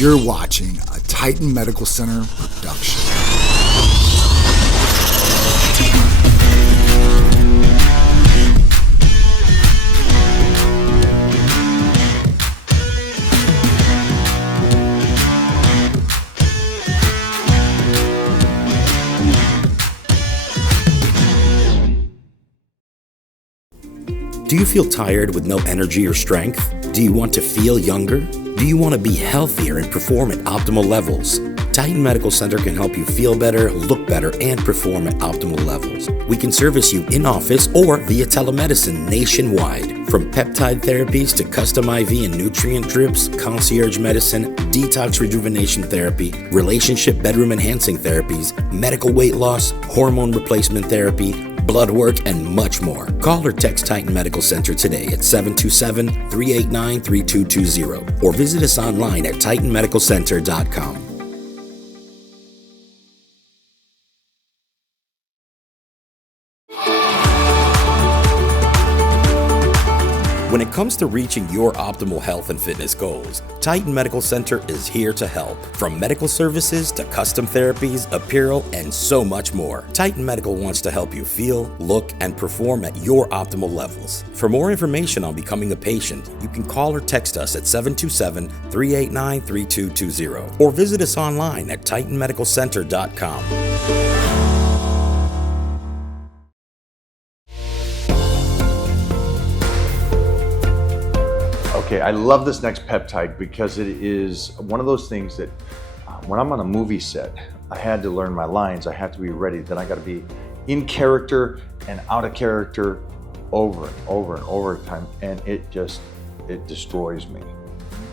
You're watching a Titan Medical Center production. Do you feel tired with no energy or strength? Do you want to feel younger? Do you want to be healthier and perform at optimal levels? Titan Medical Center can help you feel better, look better, and perform at optimal levels. We can service you in office or via telemedicine nationwide. From peptide therapies to custom IV and nutrient drips, concierge medicine, detox rejuvenation therapy, relationship bedroom enhancing therapies, medical weight loss, hormone replacement therapy, blood work, and much more. Call or text Titan Medical Center today at 727-389-3220 or visit us online at TitanMedicalCenter.com. When it comes to reaching your optimal health and fitness goals, Titan Medical Center is here to help. From medical services to custom therapies, apparel, and so much more. Titan Medical wants to help you feel, look, and perform at your optimal levels. For more information on becoming a patient, you can call or text us at 727-389-3220 or visit us online at TitanMedicalCenter.com. Okay, I love this next peptide because it is one of those things that when I'm on a movie set, I had to learn my lines. I have to be ready. Then I got to be in character and out of character over and over and over time. And it destroys me.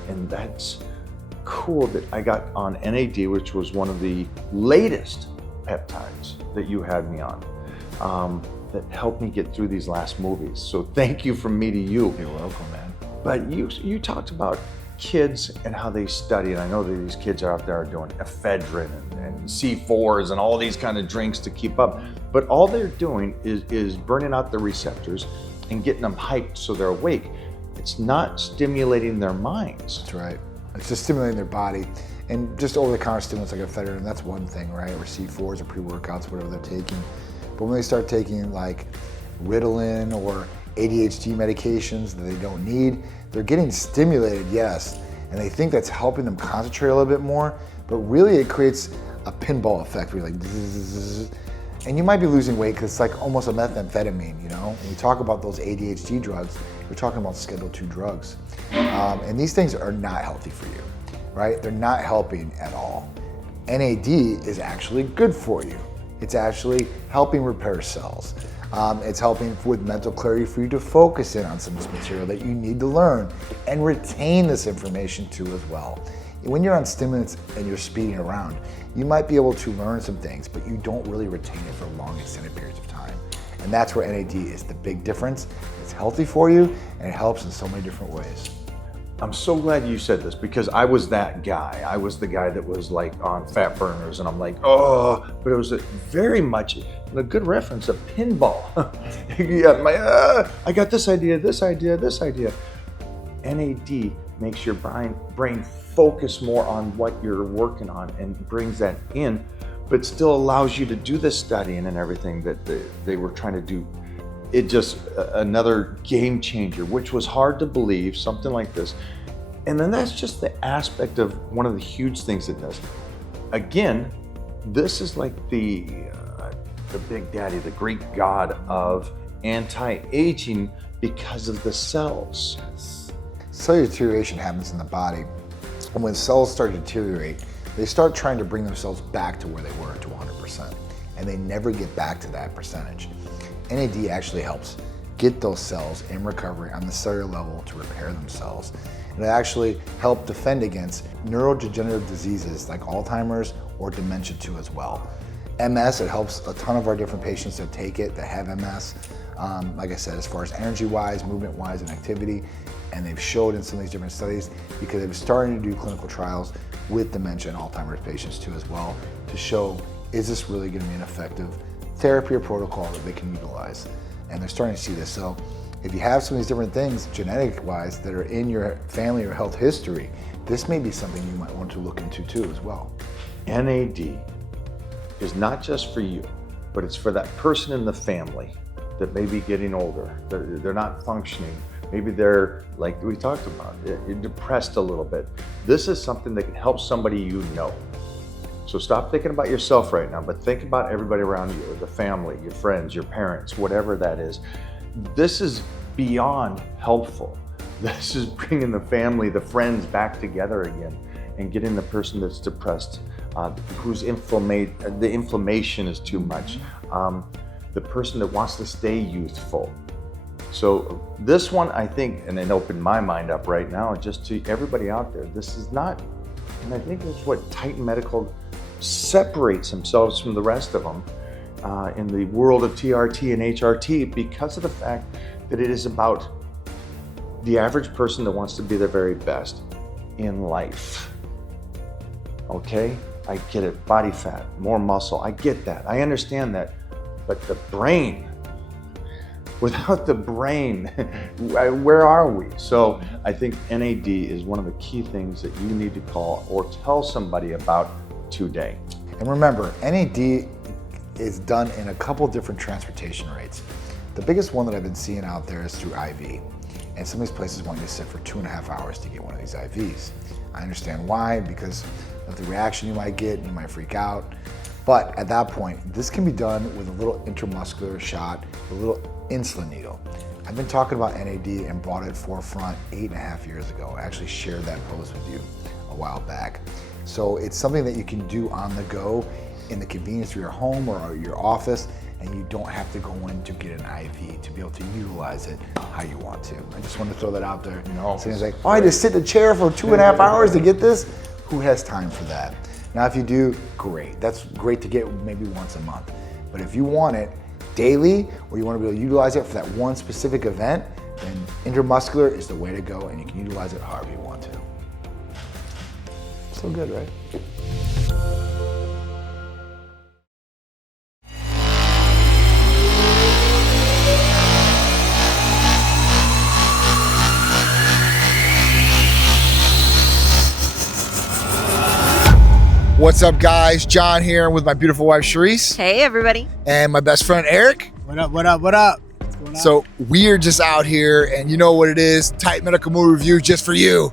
And that's cool that I got on NAD, which was one of the latest peptides that you had me on. That helped me get through these last movies. So thank you from me to you. You're welcome, man. But you talked about kids and how they study, and I know that these kids are out there doing ephedrine and C4s and all these kind of drinks to keep up. But all they're doing is burning out the receptors and getting them hyped so they're awake. It's not stimulating their minds. That's right. It's just stimulating their body. And just over-the-counter stimulants like ephedrine, that's one thing, right? Or C4s or pre-workouts, whatever they're taking. But when they start taking like Ritalin or ADHD medications that they don't need, they're getting stimulated, yes, and they think that's helping them concentrate a little bit more, but really it creates a pinball effect where you're like, zzz, and you might be losing weight because it's like almost a methamphetamine, you know? When you talk about those ADHD drugs, you're talking about Schedule II drugs. And these things are not healthy for you, right? They're not helping at all. NAD is actually good for you. It's actually helping repair cells. It's helping with mental clarity for you to focus in on some of this material that you need to learn and retain this information too as well. When you're on stimulants and you're speeding around, you might be able to learn some things, but you don't really retain it for long extended periods of time. And that's where NAD is the big difference. It's healthy for you and it helps in so many different ways. I'm so glad you said this because I was that guy. I was the guy that was like on fat burners and I'm like, oh, but it was very much a good reference, a pinball. I got this idea, this idea, this idea. NAD makes your brain focus more on what you're working on and brings that in, but still allows you to do the studying and everything that they were trying to do. It just another game changer, which was hard to believe, something like this. And then that's just the aspect of one of the huge things it does. Again, this is like the big daddy, the Greek god of anti-aging because of the cells. Cellular deterioration happens in the body. And when cells start to deteriorate, they start trying to bring themselves back to where they were to 100%. And they never get back to that percentage. NAD actually helps get those cells in recovery on the cellular level to repair themselves. And it actually helps defend against neurodegenerative diseases like Alzheimer's or dementia too as well. MS, it helps a ton of our different patients that take it, that have MS. Like I said, as far as energy-wise, movement-wise, and activity. And they've showed in some of these different studies because they've started to do clinical trials with dementia and Alzheimer's patients too as well to show, is this really going to be an effective therapy or protocol that they can utilize? And they're starting to see this. So if you have some of these different things genetic-wise that are in your family or health history, this may be something you might want to look into too as well. NAD is not just for you, but it's for that person in the family that may be getting older. They're not functioning. Maybe they're, like we talked about, you're depressed a little bit. This is something that can help somebody you know. So stop thinking about yourself right now, but think about everybody around you, the family, your friends, your parents, whatever that is. This is beyond helpful. This is bringing the family, the friends back together again and getting the person that's depressed, who's the inflammation is too much, the person that wants to stay youthful. So this one, I think, and it opened my mind up right now, just to everybody out there, this is not, and I think that's what TitanMedical separates themselves from the rest of them in the world of TRT and HRT, because of the fact that it is about the average person that wants to be their very best in life. Okay, I get it, body fat, more muscle, I get that, I understand that, but the brain, without the brain, where are we? So I think NAD is one of the key things that you need to call or tell somebody about today. And remember, NAD is done in a couple different transportation rates. The biggest one that I've been seeing out there is through IV. And some of these places want you to sit for 2.5 hours to get one of these IVs. I understand why, because of the reaction you might get, you might freak out. But at that point, this can be done with a little intramuscular shot, a little insulin needle. I've been talking about NAD and brought it forefront 8.5 years ago. I actually shared that post with you a while back. So it's something that you can do on the go in the convenience of your home or your office, and you don't have to go in to get an IV to be able to utilize it how you want to. I just wanted to throw that out there. No, so it's like, oh, I just sit in a chair for 2.5 hours to get this? Who has time for that? Now, if you do, great. That's great to get maybe once a month. But if you want it daily, or you want to be able to utilize it for that one specific event, then intramuscular is the way to go, and you can utilize it however you want to. So good, right? What's up, guys? John here with my beautiful wife, Charisse. Hey, everybody. And my best friend, Eric. What up, what up, what up? What's going on? So we're just out here, and you know what it is, TitanMedical movie review just for you.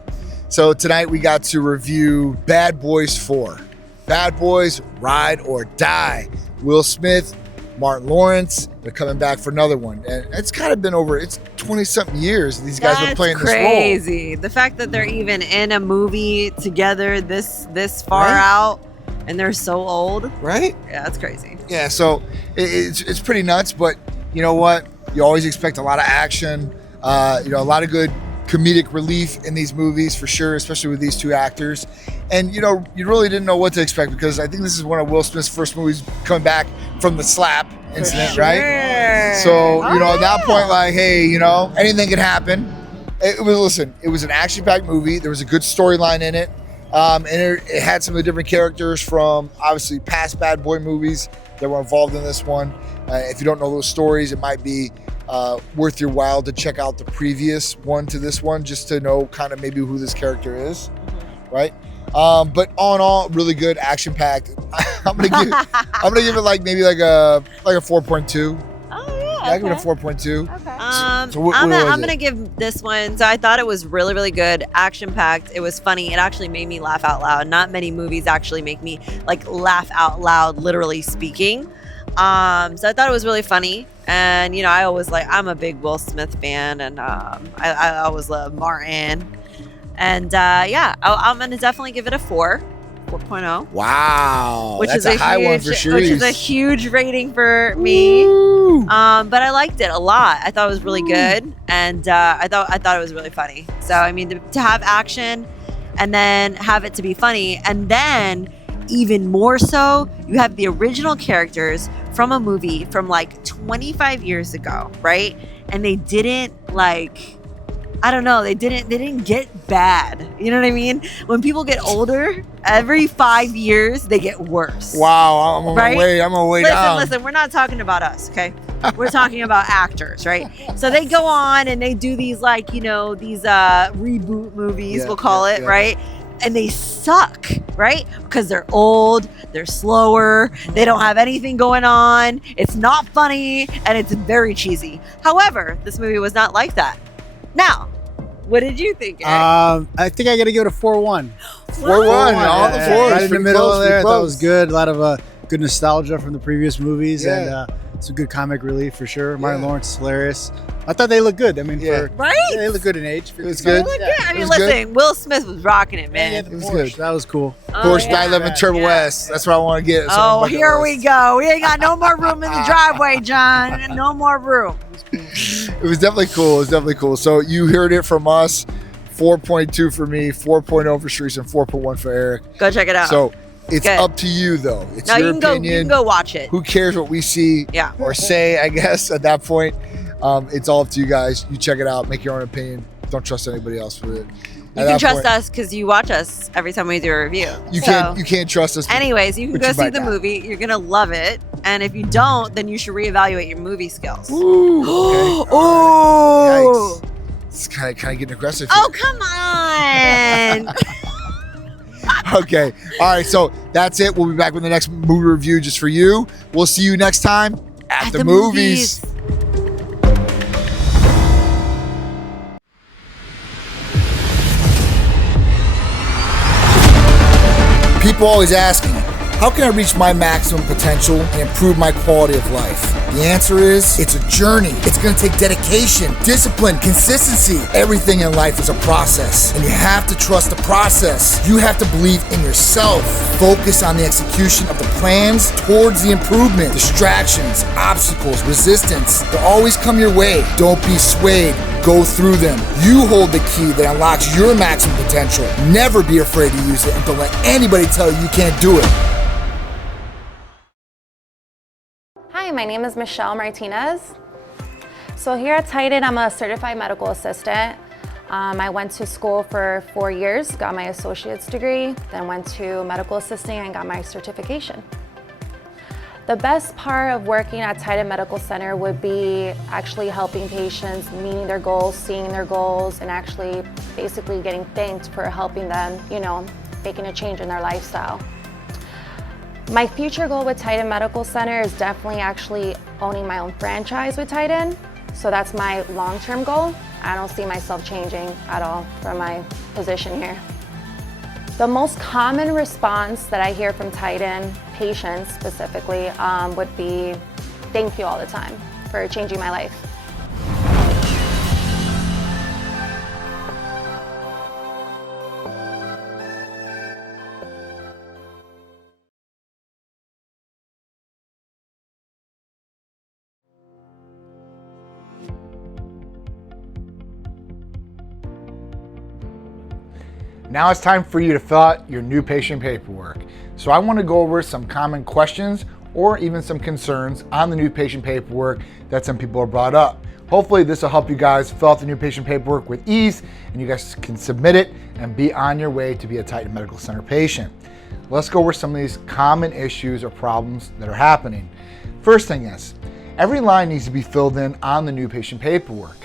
So tonight we got to review Bad Boys 4. Bad Boys, Ride or Die. Will Smith, Martin Lawrence, they're coming back for another one. And it's kind of been over, it's 20-something years these guys have been playing this role. That's crazy. The fact that they're even in a movie together this far out, and they're so old. Right? Yeah, that's crazy. Yeah, so it's pretty nuts, but you know what? You always expect a lot of action, a lot of good comedic relief in these movies for sure, especially with these two actors. And you really didn't know what to expect, because I think this is one of Will Smith's first movies coming back from the slap incident, right? So, at that point, like, hey, anything could happen. It was an action-packed movie. There was a good storyline in it. And it had some of the different characters from obviously past Bad Boy movies that were involved in this one. If you don't know those stories, it might be worth your while to check out the previous one to this one, just to know kind of maybe who this character is, right? But all in all, really good, action-packed. I'm gonna give it like maybe like a 4.2. Oh yeah, I give it a 4.2. Okay. So I'm gonna give this one. So I thought it was really, really good, action-packed. It was funny. It actually made me laugh out loud. Not many movies actually make me like laugh out loud, literally speaking. So I thought it was really funny. And I'm a big Will Smith fan, and I always love Martin. And I'm gonna definitely give it a 4.0. Wow, That's a high one for Charisse. Which is a huge rating for me. But I liked it a lot. I thought it was really good, and I thought it was really funny. So I mean, to have action, and then have it to be funny, and then even more so, you have the original characters from a movie from like 25 years ago, right? And they didn't they didn't get bad. You know what I mean? When people get older, every 5 years they get worse. Wow, I'm on my way down. Listen, we're not talking about us, okay? We're talking about actors, right? So they go on and they do these like, these reboot movies, we'll call it, right? And they suck, right? Because they're old, they're slower, they don't have anything going on, it's not funny, and it's very cheesy. However, this movie was not like that. Now, what did you think, Eric? I think I got to give it a 4-1. 4-1, all the fours. Right in the middle close, there. I thought it close. was good. A lot of good nostalgia from the previous movies, Yeah. and some good comic relief for sure. Martin Lawrence is hilarious. I thought they looked good. I mean, Right? they look good in age. It was good. Look, yeah. I mean, was listen, good. Will Smith was rocking it, man. Yeah, the It was Porsche, good. that was cool. Porsche 911 Turbo yeah. S. That's what I want to get. That's on Oh, my bucket here list. we go. We ain't got no more room in the driveway, John. No more room. It was definitely cool. It was definitely cool. So you heard it from us. 4.2 for me, 4.0 for Sharice, and 4.1 for Eric. Go check it out. So it's Good. up to you, though. It's no, your you can go. opinion. You can go watch it. Who cares what we see Yeah. or say, I guess, at that point. It's all up to you guys. You check it out. Make your own opinion. Don't trust anybody else with it. You can trust us because you watch us every time we do a review. You So, can't trust us. Anyways, you can But go you see might the not. movie. You're gonna love it. And if you don't, then you should reevaluate your movie skills. Ooh, okay. Oh. Yikes. It's kind of getting aggressive. Oh, here. come on. Okay. All right. So that's it. We'll be back with the next movie review just for you. We'll see you next time at the movies. People always ask me, how can I reach my maximum potential and improve my quality of life? The answer is, it's a journey. It's gonna take dedication, discipline, consistency. Everything in life is a process, and you have to trust the process. You have to believe in yourself. Focus on the execution of the plans towards the improvement. Distractions, obstacles, resistance, they'll always come your way. Don't be swayed. Go through them. You hold the key that unlocks your maximum potential. Never be afraid to use it, and don't let anybody tell you can't do it. Hi, my name is Michelle Martinez. So here at Titan, I'm a certified medical assistant. I went to school for 4 years, got my associate's degree, then went to medical assisting and got my certification. The best part of working at Titan Medical Center would be actually helping patients meeting their goals, seeing their goals, and actually basically getting thanked for helping them, making a change in their lifestyle. My future goal with Titan Medical Center is definitely actually owning my own franchise with Titan. So that's my long-term goal. I don't see myself changing at all from my position here. The most common response that I hear from Titan patients specifically would be, thank you all the time for changing my life. Now it's time for you to fill out your new patient paperwork. So I want to go over some common questions or even some concerns on the new patient paperwork that some people have brought up. Hopefully this will help you guys fill out the new patient paperwork with ease and you guys can submit it and be on your way to be a Titan Medical Center patient. Let's go over some of these common issues or problems that are happening. First thing is, every line needs to be filled in on the new patient paperwork.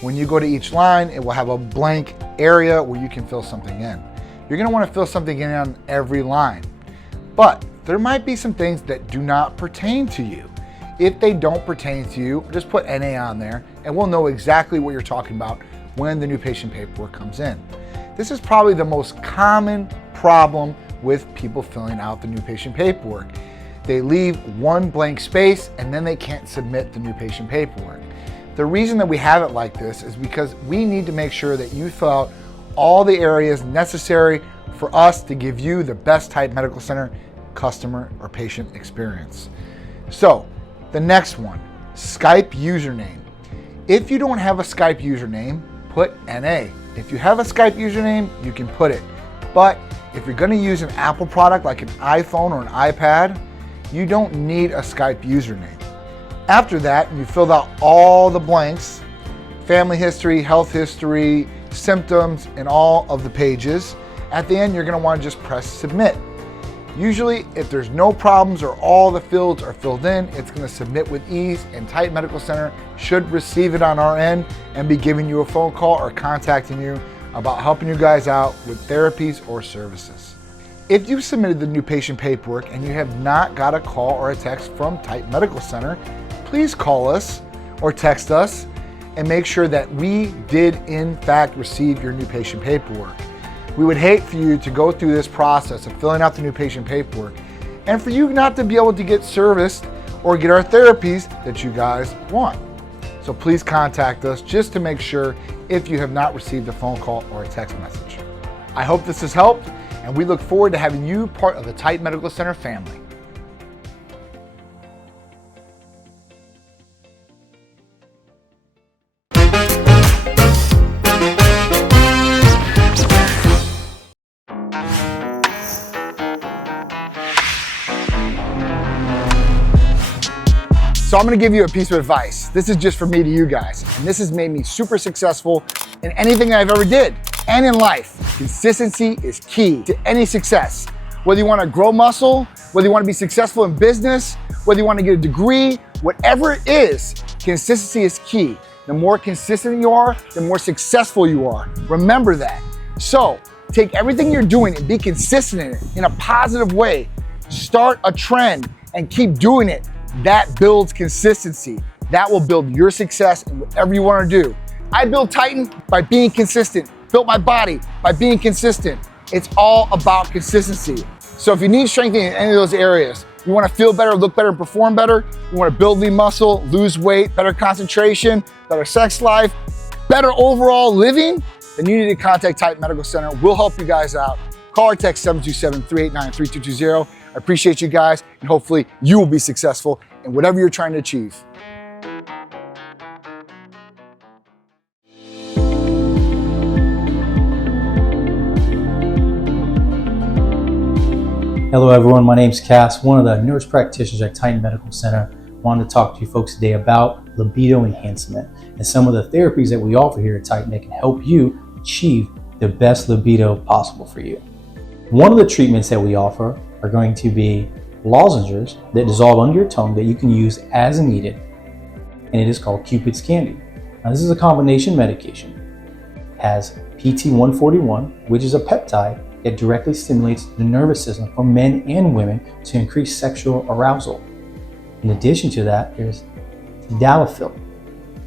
When you go to each line, it will have a blank area where you can fill something in. You're gonna wanna fill something in on every line, but there might be some things that do not pertain to you. If they don't pertain to you, just put NA on there and we'll know exactly what you're talking about when the new patient paperwork comes in. This is probably the most common problem with people filling out the new patient paperwork. They leave one blank space and then they can't submit the new patient paperwork. The reason that we have it like this is because we need to make sure that you fill out all the areas necessary for us to give you the best Titan Medical Center customer or patient experience. So the next one, Skype username. If you don't have a Skype username, put NA. If you have a Skype username, you can put it. But if you're gonna use an Apple product like an iPhone or an iPad, you don't need a Skype username. After that, you filled out all the blanks, family history, health history, symptoms, and all of the pages. At the end, you're gonna wanna just press submit. Usually, if there's no problems or all the fields are filled in, it's going to submit with ease, and Titan Medical Center should receive it on our end and be giving you a phone call or contacting you about helping you guys out with therapies or services. If you've submitted the new patient paperwork and you have not got a call or a text from Titan Medical Center, please call us or text us and make sure that we did in fact receive your new patient paperwork. We would hate for you to go through this process of filling out the new patient paperwork and for you not to be able to get serviced or get our therapies that you guys want. So please contact us just to make sure if you have not received a phone call or a text message. I hope this has helped, and we look forward to having you part of the Titan Medical Center family. So I'm gonna give you a piece of advice. This is just for me to you guys, and this has made me super successful in anything I've ever did and in life. Consistency is key to any success. Whether you wanna grow muscle, whether you wanna be successful in business, whether you wanna get a degree, whatever it is, consistency is key. The more consistent you are, the more successful you are. Remember that. So take everything you're doing and be consistent in it in a positive way. Start a trend and keep doing it. That builds consistency. That will build your success in whatever you want to do. I built Titan by being consistent, built my body by being consistent. It's all about consistency. So if you need strengthening in any of those areas, you want to feel better, look better, and perform better, you want to build lean muscle, lose weight, better concentration, better sex life, better overall living, then you need to contact Titan Medical Center. We'll help you guys out. Call or text 727-389-3220. I appreciate you guys, and hopefully you will be successful in whatever you're trying to achieve. Hello everyone, my name is Cass, one of the nurse practitioners at Titan Medical Center. I wanted to talk to you folks today about libido enhancement and some of the therapies that we offer here at Titan that can help you achieve the best libido possible for you. One of the treatments that we offer are going to be lozenges that dissolve under your tongue that you can use as needed, and it is called Cupid's Candy. Now this is a combination medication. It has PT-141, which is a peptide that directly stimulates the nervous system for men and women to increase sexual arousal. In addition to that, there's tadalafil.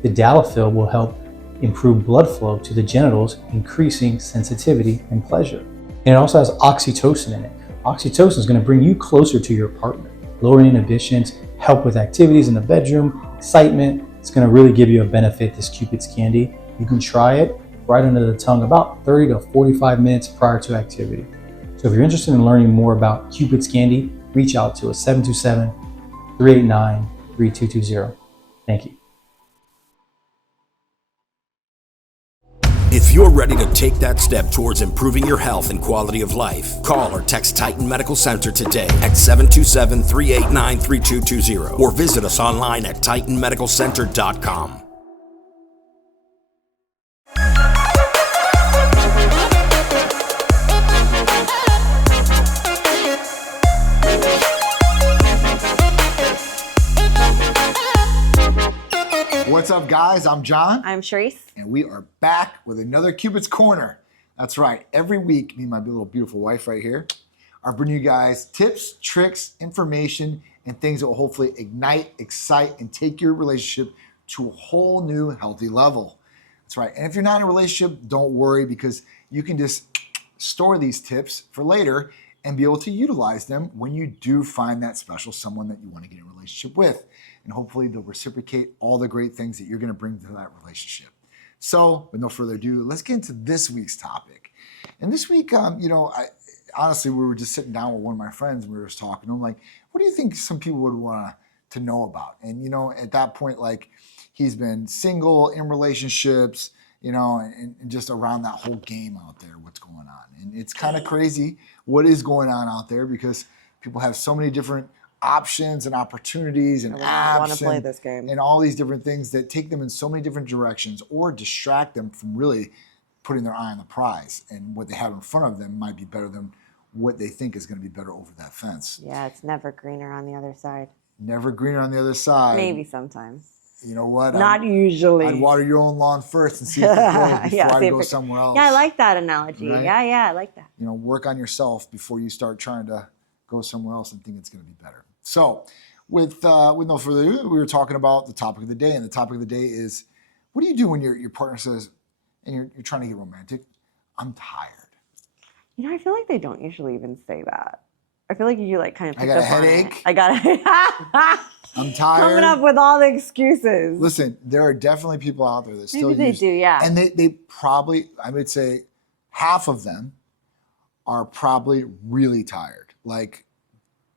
Tadalafil will help improve blood flow to the genitals, increasing sensitivity and pleasure. And it also has oxytocin in it. Oxytocin is going to bring you closer to your partner, lowering inhibitions, help with activities in the bedroom, excitement. It's going to really give you a benefit, this Cupid's Candy. You can try it right under the tongue about 30 to 45 minutes prior to activity. So if you're interested in learning more about Cupid's Candy, reach out to us, 727-389-3220. Thank you. If you're ready to take that step towards improving your health and quality of life, call or text Titan Medical Center today at 727-389-3220 or visit us online at TitanMedicalCenter.com. What's up, guys? I'm John. I'm Charisse. And we are back with another Cupid's Corner. That's right. Every week, me and my little beautiful wife right here are bringing you guys tips, tricks, information, and things that will hopefully ignite, excite, and take your relationship to a whole new healthy level. That's right. And if you're not in a relationship, don't worry, because you can just store these tips for later and be able to utilize them when you do find that special someone that you want to get in a relationship with. And hopefully they'll reciprocate all the great things that you're going to bring to that relationship. So, with no further ado, let's get into this week's topic. And this week, honestly, we were just sitting down with one of my friends and we were just talking. I'm like, what do you think some people would want to know about? And, at that point, like, he's been single, in relationships, and just around that whole game out there, what's going on. And it's kind of crazy what is going on out there, because people have so many different options and opportunities and apps and all these different things that take them in so many different directions or distract them from really putting their eye on the prize. And what they have in front of them might be better than what they think is going to be better over that fence. Yeah, it's never greener on the other side. Never greener on the other side. Maybe sometimes. You know what? Not usually. I'd water your own lawn first and see if it grows before I go somewhere else. Yeah, I like that analogy. Right? Yeah, I like that. You know, work on yourself before you start trying to go somewhere else and think it's going to be better. So, with no further ado, we were talking about the topic of the day, and the topic of the day is, what do you do when your partner says, and you're trying to get romantic, I'm tired? You know, I feel like they don't usually even say that. I feel like you like kind of. I got a headache. I got a. I'm tired. Coming up with all the excuses. Listen, there are definitely people out there that still Maybe they do, yeah. And they probably, I would say, half of them are probably really tired. Like,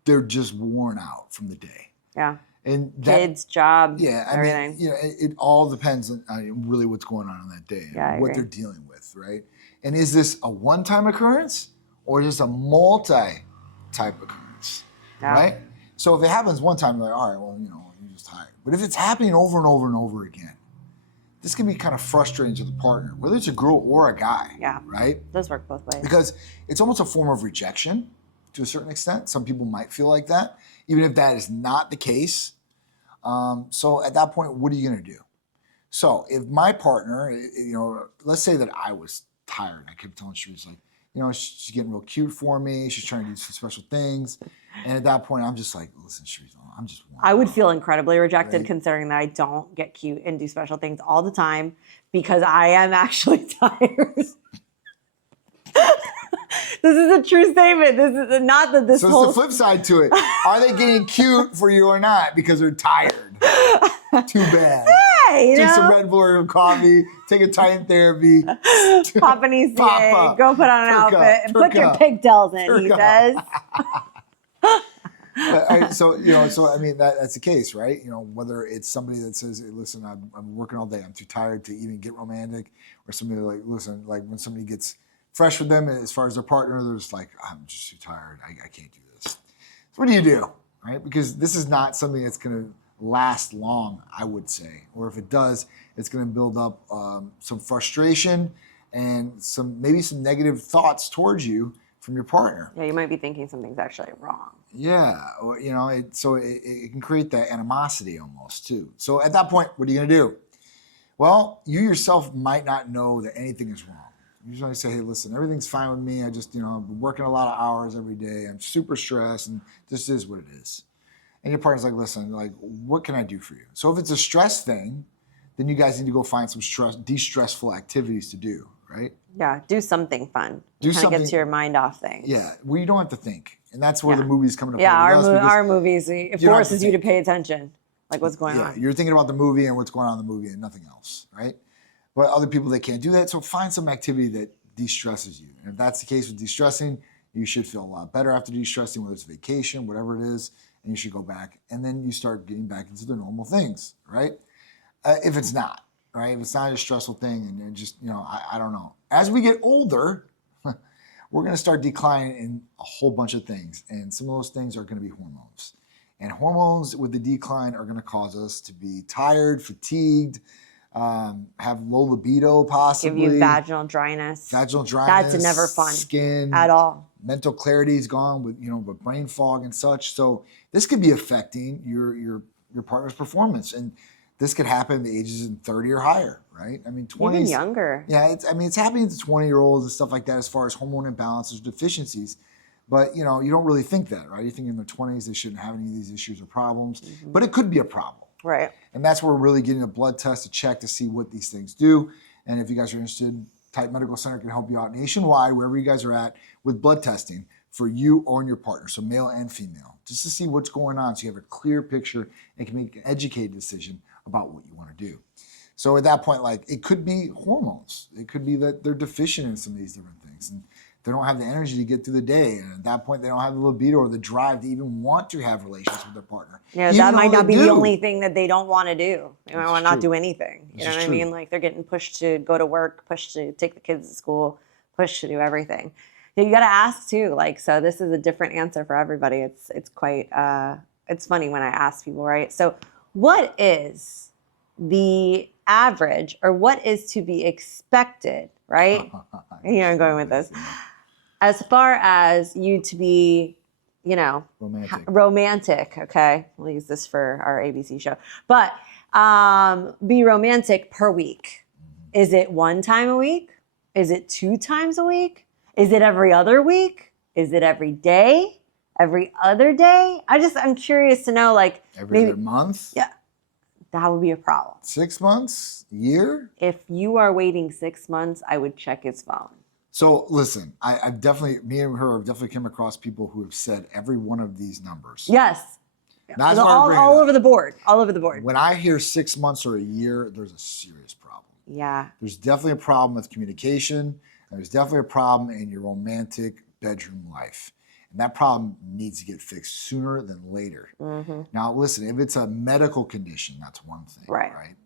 they're just worn out from the day. Yeah. And that, kids, job, everything. I mean, you know, it all depends on really what's going on that day, and what they're dealing with, right? And is this a one-time occurrence or is this a multi-type occurrence, right? So if it happens one time, you're like, all right, well, you know, you're just tired. But if it's happening over and over and over again, this can be kind of frustrating to the partner, whether it's a girl or a guy, right? It does work both ways. Because it's almost a form of rejection to a certain extent. Some people might feel like that, even if that is not the case. So at that point, what are you going to do? So if my partner, you know, let's say that I was tired. I kept telling she was like, you know, she's getting real cute for me. She's trying to do some special things. And at that point, I'm just like, listen, Sharice, I'm just I would feel incredibly rejected considering that I don't get cute and do special things all the time because I am actually tired. This is a true statement. This is not that this. So it's the flip side to it. Are they getting cute for you or not because they're tired? Too bad. Hey, Drink some Red Bull or coffee. Take a Titan therapy. Pop an ECA. Go put on an outfit and put your pigtails in. He says. So you know, so I mean that's the case, right? You know, whether it's somebody that says, hey, "Listen, I'm working all day. I'm too tired to even get romantic," or somebody like, "Listen, like when somebody gets fresh with them as far as their partner, they're just like, I'm just too tired. I can't do this." So what do you do, right? Because this is not something that's going to last long, I would say, or if it does, it's going to build up some frustration and maybe some negative thoughts towards you from your partner. Yeah, you might be thinking something's actually wrong. Yeah, or, you know, it can create that animosity almost too. So at that point, what are you going to do? Well, you yourself might not know that anything is wrong. You usually say, hey, listen, everything's fine with me. I just, you know, I've been working a lot of hours every day. I'm super stressed and this is what it is. And your partner's like, listen, like, what can I do for you? So if it's a stress thing, then you guys need to go find some de-stressful activities to do, right? Yeah, do something fun. Do kind something, of gets your mind off things. Yeah, well, you don't have to think. And that's where the movies come into play. Yeah, our movies, it forces you to pay attention. Like what's going on. You're thinking about the movie and what's going on in the movie and nothing else, right? But other people, they can't do that. So find some activity that de-stresses you. And if that's the case with de-stressing, you should feel a lot better after de-stressing, whether it's vacation, whatever it is, and you should go back. And then you start getting back into the normal things, right? If it's not, right? If it's not a stressful thing and just, you know, I don't know. As we get older, we're going to start declining in a whole bunch of things. And some of those things are going to be hormones. And hormones with the decline are going to cause us to be tired, fatigued, have low libido possibly. Give you vaginal dryness. That's never fun. Skin. At all. Mental clarity is gone with, you know, with brain fog and such. So this could be affecting your partner's performance. And this could happen at the ages of 30 or higher, right? I mean, 20s. Even younger. Yeah, it's happening to 20-year-olds and stuff like that as far as hormone imbalances, deficiencies. But, you know, you don't really think that, right? You think in their 20s they shouldn't have any of these issues or problems. Mm-hmm. But it could be a problem. Right. And that's where we're really getting a blood test to check to see what these things do. And if you guys are interested, Titan Medical Center can help you out nationwide, wherever you guys are at, with blood testing for you or your partner, so male and female, just to see what's going on so you have a clear picture and can make an educated decision about what you want to do. So at that point, like, it could be hormones. It could be that they're deficient in some of these different things. And they don't have the energy to get through the day. And at that point, they don't have the libido or the drive to even want to have relations with their partner. Yeah, that might not be the only thing that they don't want to do. They might want to not do anything. You know what I mean? Like, they're getting pushed to go to work, pushed to take the kids to school, pushed to do everything. You got to ask too. Like, so this is a different answer for everybody. It's quite, it's funny when I ask people, right? So what is the average or what is to be expected, right? You know, I'm going with this. as far as you to be, you know, romantic, okay? We'll use this for our ABC show. But be romantic per week. Is it 1 time a week? Is it 2 times a week? Is it every other week? Is it every day? Every other day? I'm curious to know, like, every other month? Yeah. That would be a problem. 6 months? Year? If you are waiting 6 months, I would check his phone. So listen, I've definitely, me and her have definitely come across people who have said every one of these numbers. Yes. That's all over the board. All over the board. When I hear 6 months or a year, there's a serious problem. Yeah. There's definitely a problem with communication. And there's definitely a problem in your romantic bedroom life. And that problem needs to get fixed sooner than later. Mm-hmm. Now, listen, if it's a medical condition, that's one thing, right?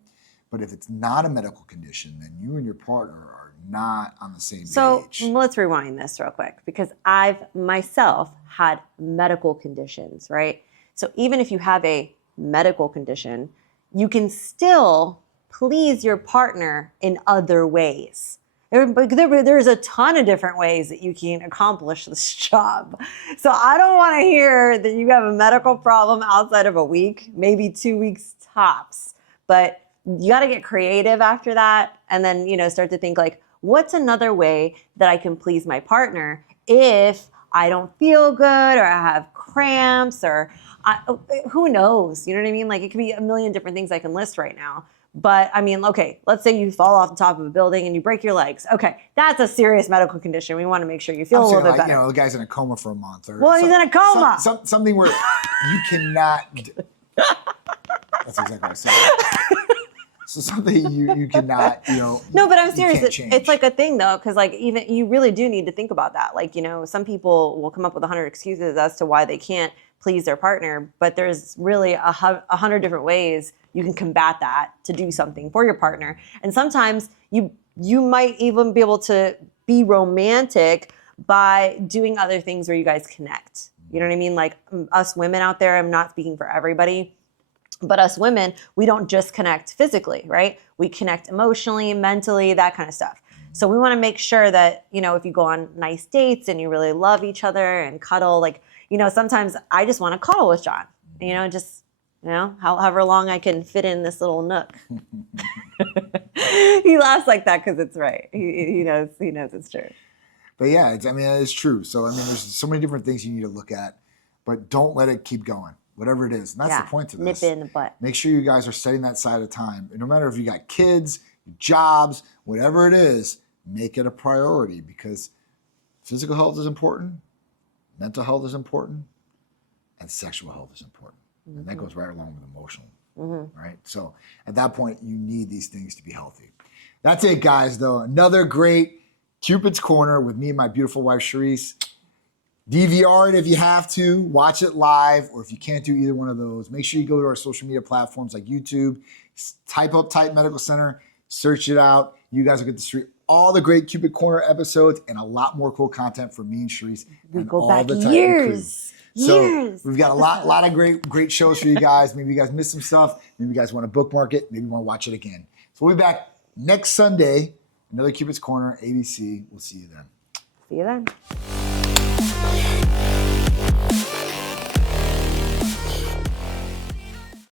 But if it's not a medical condition, then you and your partner are not on the same page. So let's rewind this real quick, because I've myself had medical conditions, right? So even if you have a medical condition, you can still please your partner in other ways. There's a ton of different ways that you can accomplish this job. So I don't want to hear that you have a medical problem outside of a week, maybe 2 weeks tops. But you got to get creative after that, and then, you know, start to think like, what's another way that I can please my partner if I don't feel good or I have cramps or who knows? You know what I mean? Like, it could be a million different things I can list right now. But I mean, okay, let's say you fall off the top of a building and you break your legs. Okay, that's a serious medical condition. We want to make sure you feel a little bit better. You know, the guy's in a coma for a month. Or he's in a coma. Something where you cannot. That's exactly what I said. So something you cannot, you know. No, but I'm serious. It's like a thing though, because like even you really do need to think about that. Like, you know, some people will come up with 100 excuses as to why they can't please their partner, but there's really 100 different ways you can combat that to do something for your partner. And sometimes you might even be able to be romantic by doing other things where you guys connect. You know what I mean? Like us women out there, I'm not speaking for everybody, but us women, we don't just connect physically, right? We connect emotionally, mentally, that kind of stuff. So we want to make sure that, you know, if you go on nice dates and you really love each other and cuddle, like, you know, sometimes I just want to cuddle with John, you know, just, you know, however long I can fit in this little nook. He laughs like that because it's right. He knows it's true. But yeah, it's true. So, I mean, there's so many different things you need to look at, but don't let it keep going, whatever it is. And that's the point to this. Nip it in the butt. Make sure you guys are setting that side of time. And no matter if you got kids, jobs, whatever it is, make it a priority, because physical health is important, mental health is important, and sexual health is important. Mm-hmm. And that goes right along with emotional, right? So at that point, you need these things to be healthy. That's it, guys, though. Another great Cupid's Corner with me and my beautiful wife, Charisse. DVR it if you have to. Watch it live, or if you can't do either one of those, make sure you go to our social media platforms like YouTube, type up TitanMedical Center, search it out. You guys will get to see all the great Cupid Corner episodes and a lot more cool content from me and Charisse. We go back years. So we've got a lot of great shows for you guys. Maybe you guys missed some stuff. Maybe you guys want to bookmark it. Maybe you want to watch it again. So we'll be back next Sunday. Another Cupid's Corner, ABC. We'll see you then. See you then.